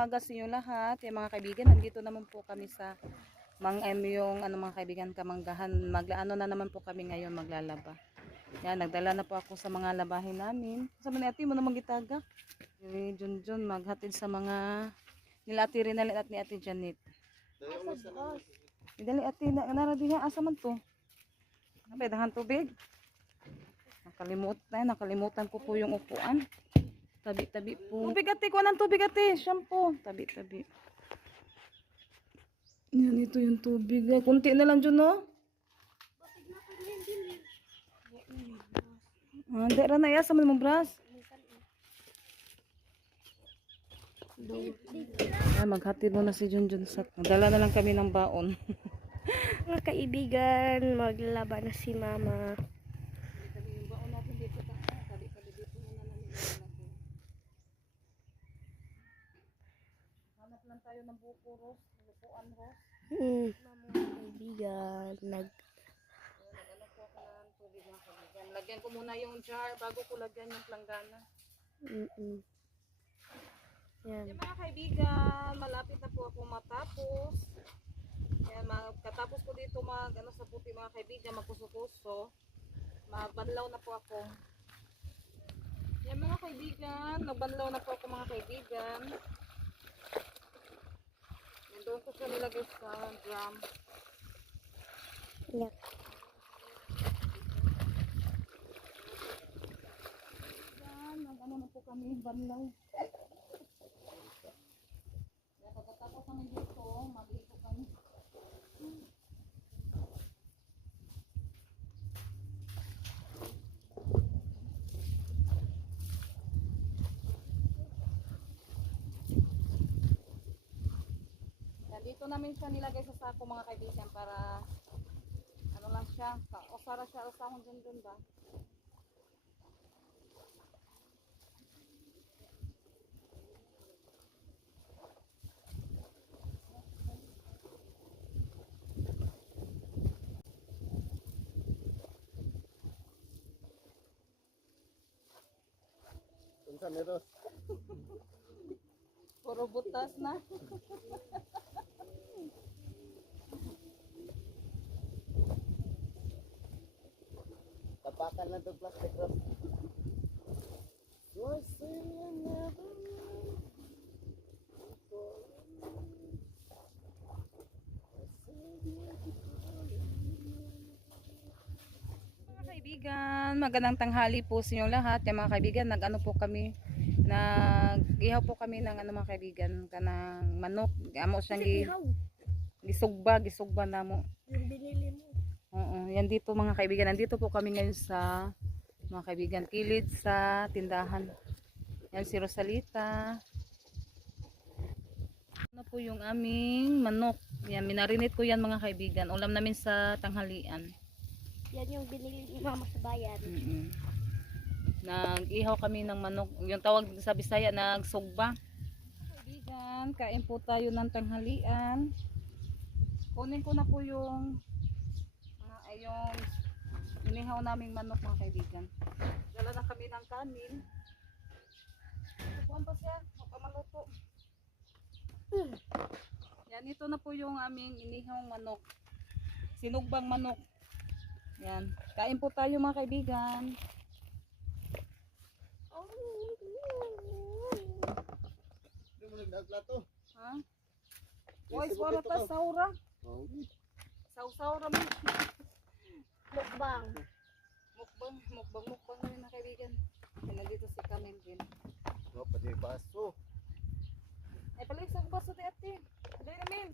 umaga sa inyo lahat. Yung mga kaibigan, nandito naman po kami sa yung mga kaibigan kamanggahan. Maglaano na naman po kami ngayon maglalaba. Yan, nagdala na po ako sa mga labahin namin. Sa mga ati mo naman gitaga. Junjun maghatid sa mga nila ati Rinalyn at ni ati Janet. Dali ati naradiha asa man to. Napay dahan tubig. Nakalimutan ko po yung upuan. Tabi-tabi po. Tubig ate, kuha ng tubig ate. Shampoo. Tabi-tabi. Yan, ito yung tubig. Kunti na lang dyan, no? Hindi ra na yasa mo bras. Maghatid mo na si Junjun sa. Dala na lang kami ng baon. Mga kaibigan, maglaba na si mama. Hanap lang tayo ng buko ros, lupuan ros. Mga kaibigan, Nagano po ako ng tubig mga kaibigan. Lagyan ko muna yung jar bago ko lagyan yung planggana. Yan. Yung mga kaibigan, malapit na po ako matapos. Yan, katapos ko dito sa puti mga kaibigan, magkuso-kuso. Mabanlaw na po ako. Yan mga kaibigan, nagbanlaw na po ako mga kaibigan. Yan, doon ko siya nilagay sa drum. Yan. Yan, nag-ano na po kami, banlaw. Yan, pagkatapos namin dito, mag-ito kami. Yan, dito namin siya nilagay sa sako mga kaibigan para ano lang siya, usara siya usahon dun ba? Unsa meron? Puro butas na. Tapakan lang 'tong plastic ros. You're saying never Mga kaibigan, magandang tanghali po sa inyong lahat. Yung mga kaibigan, nag-ano po kami, nag-ihaw po kami ng ano mga kaibigan, kanang manok. Amo siyang gisugba na mo. Yung binili mo. Oo, yan dito mga kaibigan. Nandito po kami ngayon sa mga kaibigan kilid sa tindahan. Yan si Rosalita. Ano po yung aming manok. Yan, minarinate ko yan mga kaibigan. Ulam namin sa tanghalian. Yan yung binili ni mama sa bayan. Nag-ihaw kami ng manok. Yung tawag sa Bisaya, nagsugba. Kaibigan, kain po tayo ng tanghalian. Kunin ko na po yung inihaw naming manok mga kaibigan. Dala na kami ng kanin. Tupuan pa siya, mapamaluto. Yan, ito na po yung aming inihawng manok. Sinugbang manok. Yan, kain po tayo mga kaibigan. Di mo nagplato. Ha? Boys, wala ta saura. Oh, Saura mo. Mukbang. Mukbang na rin mga kaibigan. Yan, nandito si Camille din. no pati baso. Ay, palisag ba sa ate? Dali namin.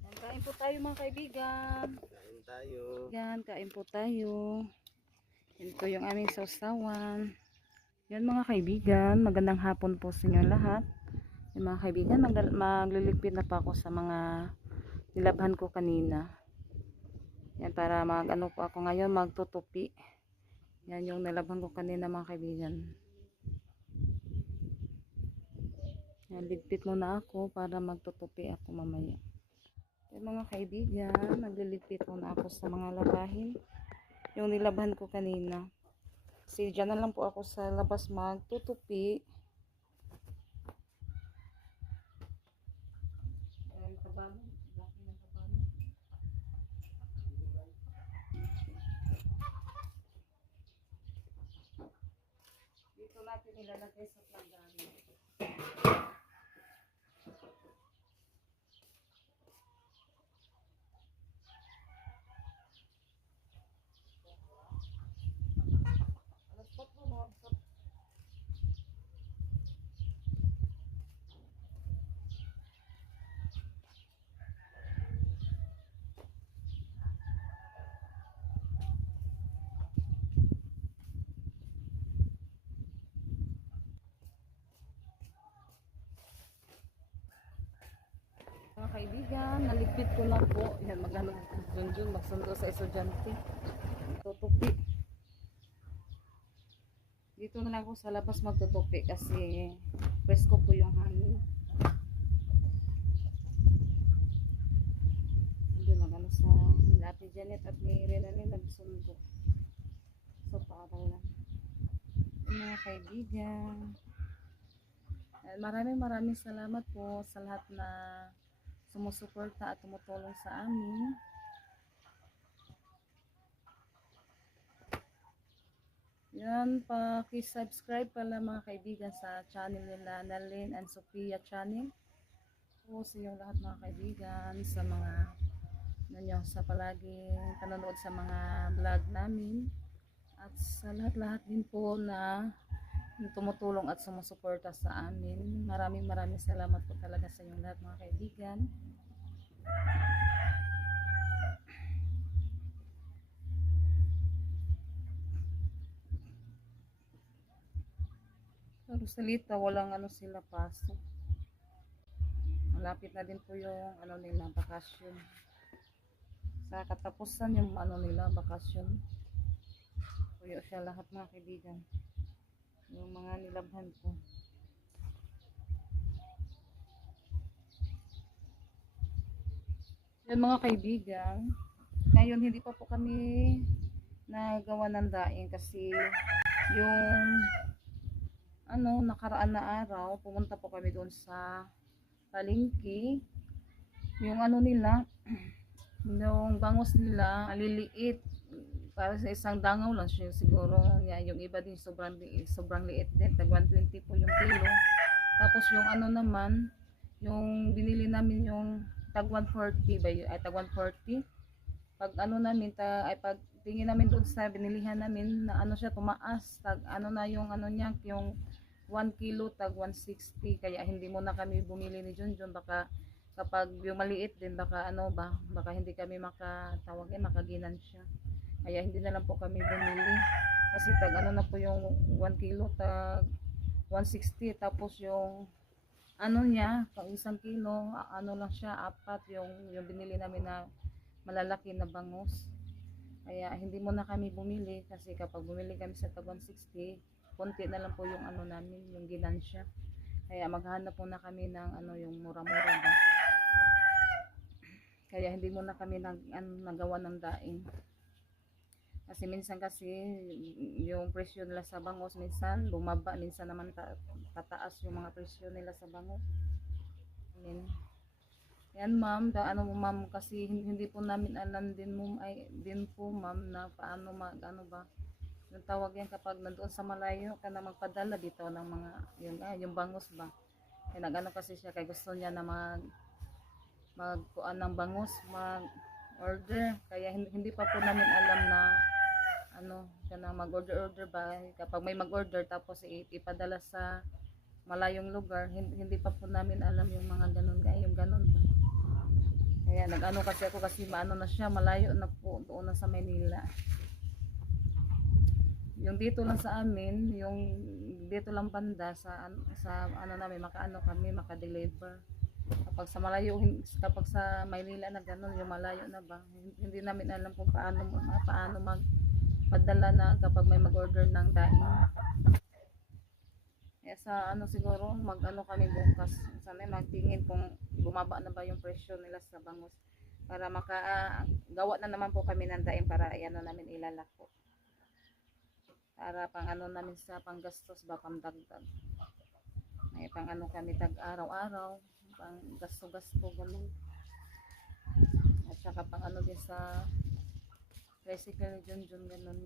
Yan, kain po tayo mga kaibigan. Kain tayo. Yan, kain po tayo. Yan po yung aming sausawan. Yan mga kaibigan, magandang hapon po sa inyo lahat. Yan mga kaibigan, magliligpit na pa ako sa mga nilabhan ko kanina. Yan, para mag-ano po ako ngayon, magtutupi. Yan yung nilabhan ko kanina mga kaibigan. Yan, ligpit muna ako para magtutupi ako mamaya. Yan mga kaibigan, nagliligpit muna ako sa mga labahin. Yung nilabhan ko kanina. Kasi dyan na lang po ako sa labas magtutupi. kabangon. Laki ng kabangon. Dito natin ilalagay sa planggani. Alas 4 mo. Mga kaibigan, naligpit ko na po. Yan, maghanap Junjun, magsundo sa estudyante. Tutupi. Dito na lang ako sa labas magtutupi kasi presko po yung hangin. Doon lang ano sa Ate Janet at ni Renane nagsundo. So, para lang. Mga kaibigan. Maraming salamat po sa lahat na sumusuporta at tumutulong sa amin. Yan, paki-subscribe pala mga kaibigan sa channel nila Nalyn and Sophia channel. Po sa inyong lahat mga kaibigan, sa mga sa palaging panonood sa mga vlog namin. At sa lahat-lahat din po na tumutulong at sumusuporta sa amin. Maraming salamat po talaga sa inyong lahat mga kaibigan. Sa Rosalita, walang ano sila pasok. Malapit na din po yung ano nila, bakasyon. Sa katapusan yung ano nila, bakasyon. Tuyo siya lahat mga kaibigan. Yung mga nilabhan ko. Yan mga kaibigan. Ngayon hindi pa po kami nagawa ng daing kasi yung ano nakaraan na araw pumunta po kami doon sa palengke. Yung ano nila yung bangos nila maliliit para sa isang dangaw lang siya siguro. Yung iba din sobrang liit din, tag 120 po yung kilo. Tapos yung ano naman yung binili namin yung tag 140 ba yun, ay tag 140 pag ano namin pag tingin namin doon sa binilihan namin na ano siya tumaas tag ano na yung ano niya yung 1 kilo tag 160 kaya hindi muna kami bumili ni Junjun baka kapag yung maliit din baka ano ba baka hindi kami makatawag makaginan siya kaya hindi na lang po kami bumili kasi tag ano na po yung 1 kilo tag 160 tapos yung ano niya, pang 1 kilo, ano lang siya, 4 yung binili namin na malalaki na bangus. Kaya hindi muna kami bumili kasi kapag bumili kami sa tag 160, konti na lang po yung ano namin, yung ginansya. Kaya maghanap muna kami ng ano yung mura-mura ba. Kaya hindi muna kami nagawa ng daing. Kasi minsan kasi yung presyo nila sa bangus minsan bumaba, minsan naman tataas yung mga presyo nila sa bangus. Yan ma'am, ano mo ma'am kasi hindi po namin alam din mo ay din po ma'am na paano ano ba yung tawag yan kapag nandoon sa malayo ka na magpadala dito ng mga yung bangus ba. Kaya nagano kasi siya kay gusto niya na magkuan ng bangus, mag-order. Kaya hindi pa po namin alam na ano, kana mag-order ba kapag may mag-order tapos ipadala sa malayong lugar, hindi pa po namin alam yung mga ganun yung ganun ba. Kaya nag-ano kasi ako kasi maano na siya, malayo na po doon na sa Manila. Yung dito lang sa amin, yung dito lang banda sa ano namin makaano kami maka-deliver. Kapag sa malayo, kapag sa Maynila na ganun, yung malayo na ba, hindi namin alam kung paano magpadala na kapag may mag-order ng daing. Kaya sa ano siguro, mag-ano kami bukas, sana magtingin kung bumaba na ba yung presyo nila sa bangus para makagawa na naman po kami ng daing para ayan na namin ilalako. Para pang ano namin sa panggastos ba, pangdagdag. May pang ano kami tag araw-araw, pang gasto-gasto ganun. At saka pang ano din sa tricycle, Junjun, ganun.